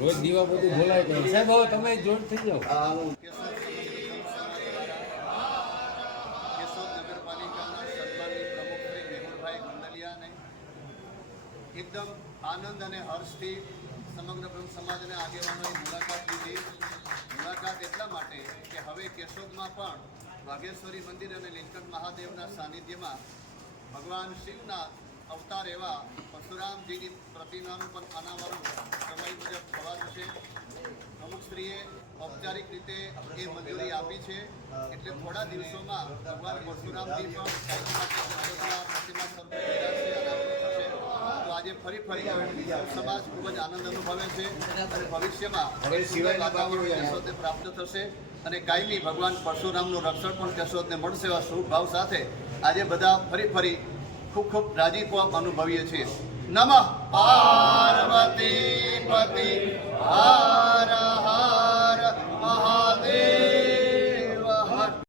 રોજ દીવા બધું બોલાય છે સાહેબ હવે તમે જોડ થઈ જાઓ. કેશોદ નગરપાલિકાના સન્માનિત પ્રમુખ શ્રી મેહુલભાઈ ગંડલિયાને એકદમ આનંદ અને હર્ષથી સમગ્ર બ્રહ્મ સમાજ અને આગેવાનોએ મુલાકાત લીધી. મુલાકાત એટલા માટે કે હવે કેશોદમાં પણ વાઘેશ્વરી મંદિર અને લીલકંઠ મહાદેવના સાનિધ્યમાં ભગવાન શિવના અવતાર એવા પરશુરામજીની પ્રતિમાનું પણ અનાવરણ સમય મુજબ થવાનું છે સ્ત્રીએ ઔપચારિક રીતે એ મંજૂરી આપી છે એટલે થોડા દિવસોમાં ભગવાન પરશુરામજી પણ પ્રતિમા સ્વરૂપે. તો આજે ફરી ફરી સમાજ ખૂબ જ આનંદ અનુભવે છે અને ભવિષ્યમાં વાતાવરણ પ્રાપ્ત થશે અને કાયમી ભગવાન પરશુરામનું રક્ષણ પણ કેશોદને મળશે એવા શુભ ભાવ સાથે આજે બધા ફરી ફરી ખૂબ ખૂબ રાજીપો અનુભવીએ છીએ. નમઃ. પાર્વતી પતિ.